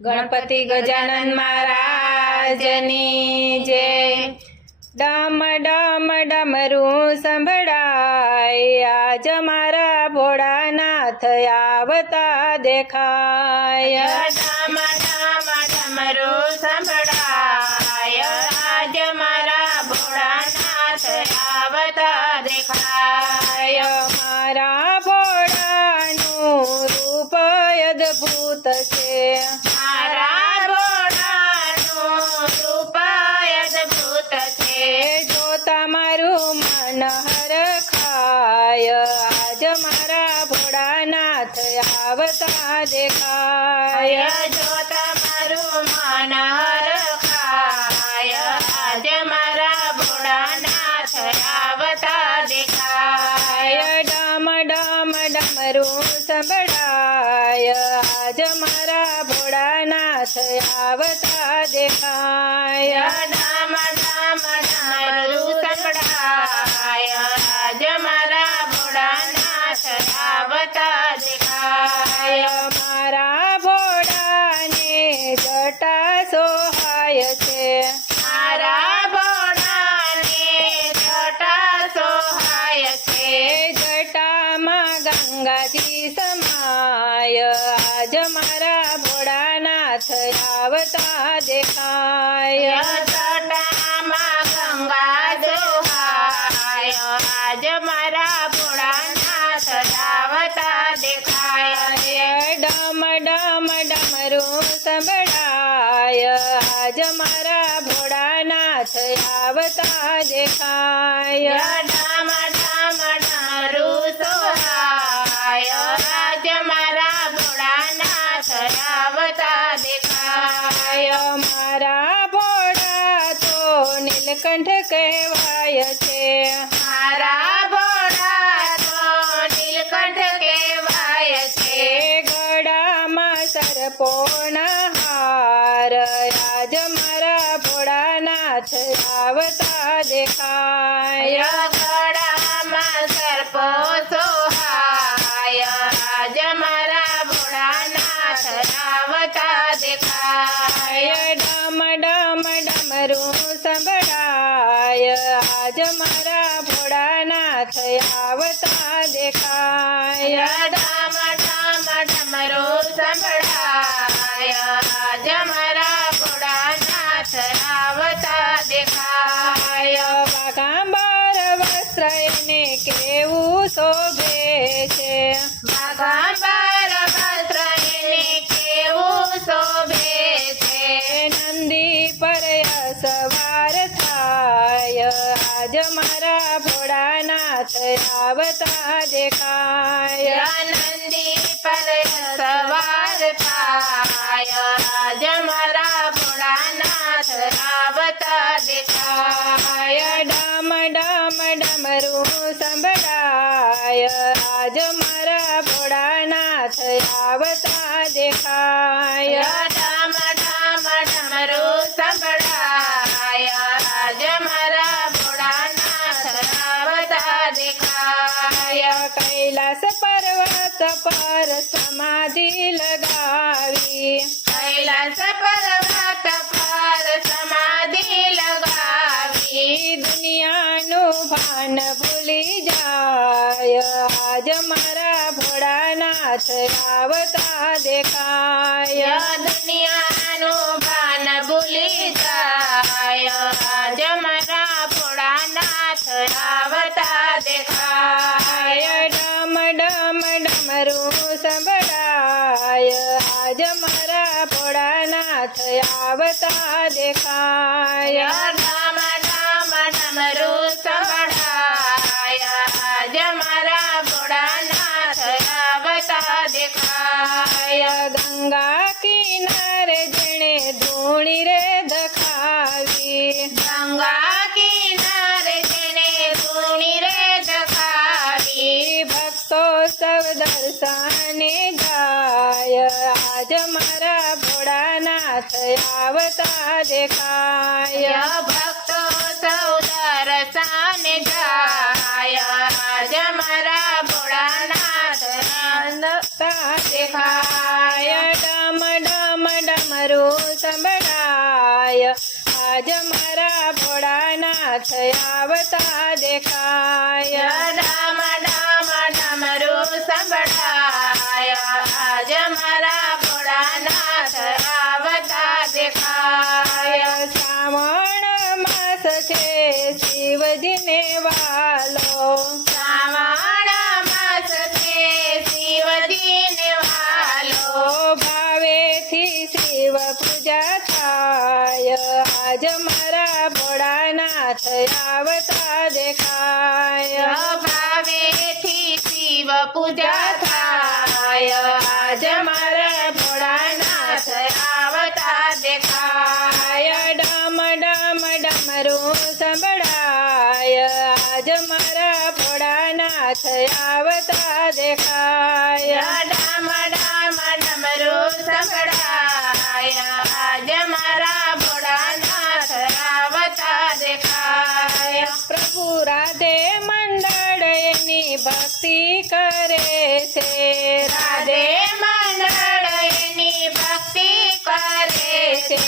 ગણપતિ ગજાનન મહારાજની જય। ડમ ડમ ડમરું સંભળાય, આજ મારા ભોળાનાથ આવતા દેખાય। ડમ ડમ ડમરું સંભળાય, આજ મારા ભોળાનાથ આવતા દેખાય। મારા ભોળાનું રૂપ અદ્ભુત છે, મારા ભોળાનું રૂપ અદ્ભુત છે। જોતા મારું મન હરખાય, આજ મારા ભોળાનાથ આવતા દેખાય। જો તમારું મન હરખાય, આજ મારા ભોળાનાથ આવતા દેખાય। ડમ ડમ ડમરું સંભળાય, આજ મારા ભોળાનાથ આવતા દેખાય। ડમ ડમ ડમરું સંભળાય, આજ મારા ભોળાનાથ આવતા દેખાય। મારા ભોળાને જટા સોહાય છે, મારા ભોળાને જટા સોહાય છે। જટામાં ગંગાજી સમાય, આજ મારા ભોળાનાથ આવતા દેખાય। જટામાં ગંગા સોહાય, આજ મારા ભોળાનાથ આવતા દેખાય। ડમ ડમ ડમરું સંભળાય, આજ મારા ભોળાનાથ આવતા દેખાય। ડમ ડમ ડમરું સોહાય, આજ મારા ભોળાનાથ આવતા દેખાય। મારા ભોળા તો નીલકંઠ કહેવાય છે, મારા ભોળા તો નીલકંઠ કહેવાય છે। ગળામાં સર્પોના હાર, આજ મારા ભોળાનાથ આવતા દેખાય। ગળામાં સર્પો સોહાય, આજ મારા ભોળાનાથ આવતા દેખાય। ડમ ડમ ડમરું સંભળાય, આજ મારા ભોળાનાથ આવતા દેખાય। ડમ ડમ ડમરું સંભળાય, આજ મારા ભોળાનાથ આવતા દેખાય। વાઘાંબર વસ્ત્ર એને કેવું શોભે છે, વાઘાંબર વસ્ત્ર એને કેવું શોભે છે। નંદી પર સવાર થાય, આજ મારા ભોળાનાથ આવતા દેખાય। નંદી પર સવાર થાય, આજ મારા ભોળાનાથ આવતા દેખાય। ડમ ડમ ડમરું સંભળાય, આજ મારા ભોળાનાથ આવતા દેખાય। ડમ ડમ ડમરું સંભળાય, આજ મારા ભોળાનાથ આવતા દેખાય। કૈલાસ પર્વત પર સમાધિ લગાવી, કૈલાસ પર્વત પર સમાધિ લગાવી, દુનિયાનું ભાન ભૂલી જાય, આજ મારા ભોળાનાથ આવતા દેખાય। દુનિયાનું ભાન ભૂલી જાય, આજ મારા ભોળાનાથ આવતા દેખાય। ડમ ડમ ડમરું સંભળાય, આજ મારા ભોળાનાથ આવતા દેખાય। ડમ ડમ ડમરું સંભળાય, આજ મારા ભોળાનાથ આવતા દેખાય। ગંગા કિનારે જેણે ધૂણી રે દખાવી, ગંગા કિનારે જેને ધૂણી રે દખાવી, ભક્તો સૌ દર્શને જાય, આજ મારા ભોળાનાથ આવતા દેખાય। ભક્તો સૌ દર્શન જાય, આજ મારા ભોળાનાથ આવતા દેખાય। ડમ ડમ ડમ ડમરું સંભળાય આજ મારા ભોળાનાથ આવતા દેખાય ડામ ડામ ડમરું સંભળાય આજ મારા ભોળાનાથ આવતા દેખાય શ્રાવણ માસ છે શિવજીને વાલો શ્રાવણ માસ છે શિવજીને વાલો ભાવેથી શિવ પૂજા થાય આજ મારા ભોળાનાથ આવતા દેખાય ભાવેથી શિવ પૂજા થાય આજ મારા ભોળાનાથ આવતા દેખાય ડમ ડમ ડમરું સંભળાય આજ મારા ભોળાનાથ આવતા દેખાય ડામ ડામ ડમરું સંભળાય આજ મારા ભોળાનાથ આવતા દેખાય પ્રભુ રાધે મંડળ એની ભક્તિ કરે છે રાધે મંડળ એની ભક્તિ કરે છે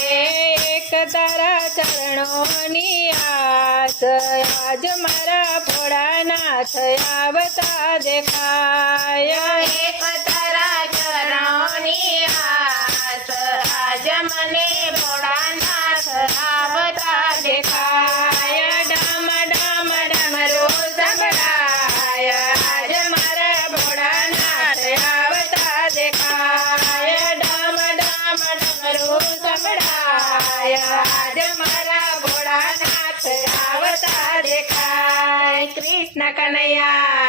એક તારા ચરણોની આસ આજ મારા ભોળાનાથ આવતા દેખાય એક તારા ચરણોની આસ આજ મને ભોળાનાથ આવતા દેખાય ડમ ડમ ડમરું સંભળાય આજ મારા ભોળાનાથ આવતા દેખાય ડમ ડમ ડમરું સંભળાય આજ મારા ભોળાનાથ આવતા દેખાય કૃષ્ણ કનૈયા